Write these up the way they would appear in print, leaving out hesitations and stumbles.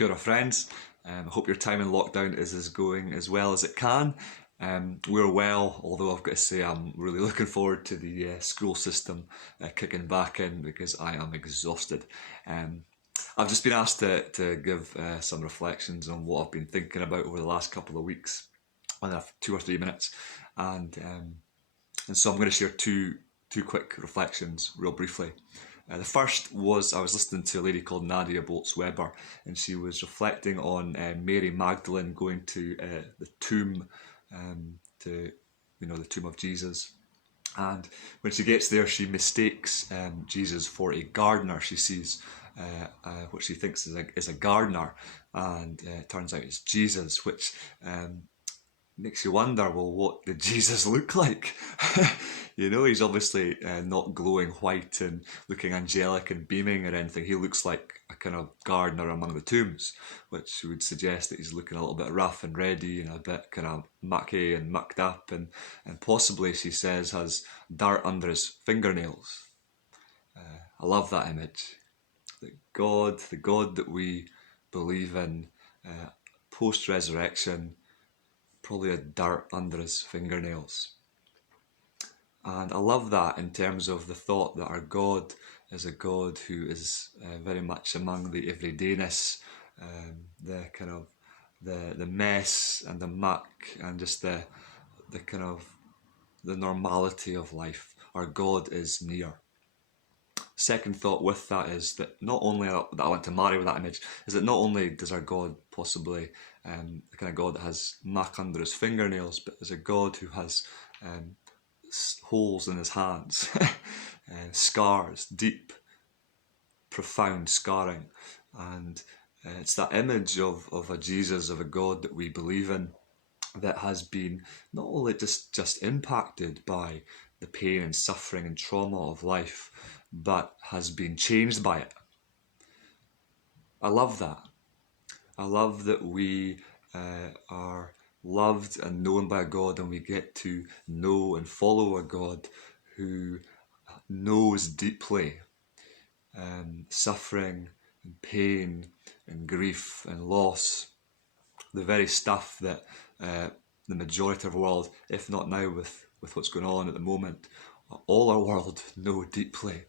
Kia ora friends. I hope your time in lockdown is going as well as it can. We're well, although I've got to say I'm really looking forward to the school system kicking back in because I am exhausted. I've just been asked to give some reflections on what I've been thinking about over the last couple of weeks. I have 2 or 3 minutes, and so I'm going to share two quick reflections real briefly. The first was I was listening to a lady called Nadia Bolz-Weber, and she was reflecting on Mary Magdalene going to the tomb, to the tomb of Jesus. And when she gets there, she mistakes Jesus for a gardener. She sees what she thinks is a gardener, and it turns out it's Jesus, which makes you wonder, well, what did Jesus look like? He's obviously not glowing white and looking angelic and beaming or anything. He looks like a kind of gardener among the tombs, which would suggest that he's looking a little bit rough and ready and a bit kind of mucky and mucked up, and possibly, she says, has dirt under his fingernails. I love that image. The God that we believe in, post-resurrection, probably had dirt under his fingernails. And I love that in terms of the thought that our God is a God who is very much among the everydayness, the kind of the mess and the muck and just the kind of the normality of life. Our God is near. Second thought with that is that not only that I want to marry with that image is that not only does our God possibly the kind of God that has muck under his fingernails, but is a God who has holes in his hands, scars, deep, profound scarring, and it's that image of a Jesus, of a God that we believe in, that has been not only just impacted by the pain and suffering and trauma of life, but has been changed by it. I love that. I love that we are loved and known by God, and we get to know and follow a God who knows deeply suffering and pain and grief and loss, the very stuff that the majority of the world, if not now with what's going on at the moment, all our world know deeply.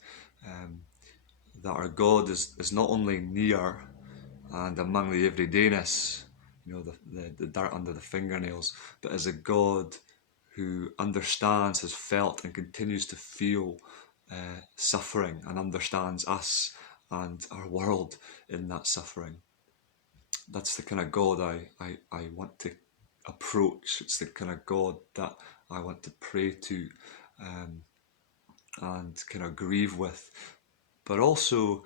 That our God is not only near and among the everydayness, the dirt under the fingernails, but as a God who understands, has felt and continues to feel suffering, and understands us and our world in that suffering. That's the kind of God I want to approach. It's the kind of God that I want to pray to and kind of grieve with. But also,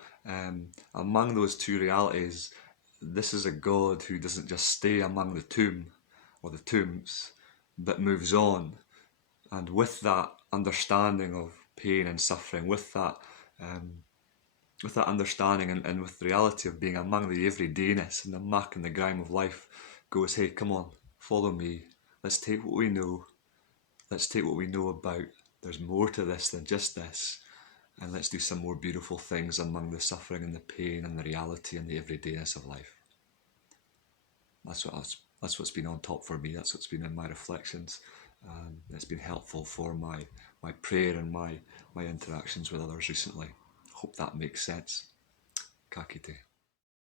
among those two realities, this is a God who doesn't just stay among the tomb or the tombs, but moves on. And with that understanding of pain and suffering, with that understanding and with the reality of being among the everydayness and the muck and the grime of life, goes, hey, come on, follow me. Let's take what we know. Let's take what we know about. There's more to this than just this. And let's do some more beautiful things among the suffering and the pain and the reality and the everydayness of life. That's what's been on top for me. That's what's been in my reflections. It's been helpful for my prayer and my interactions with others recently. Hope that makes sense. Ka kite.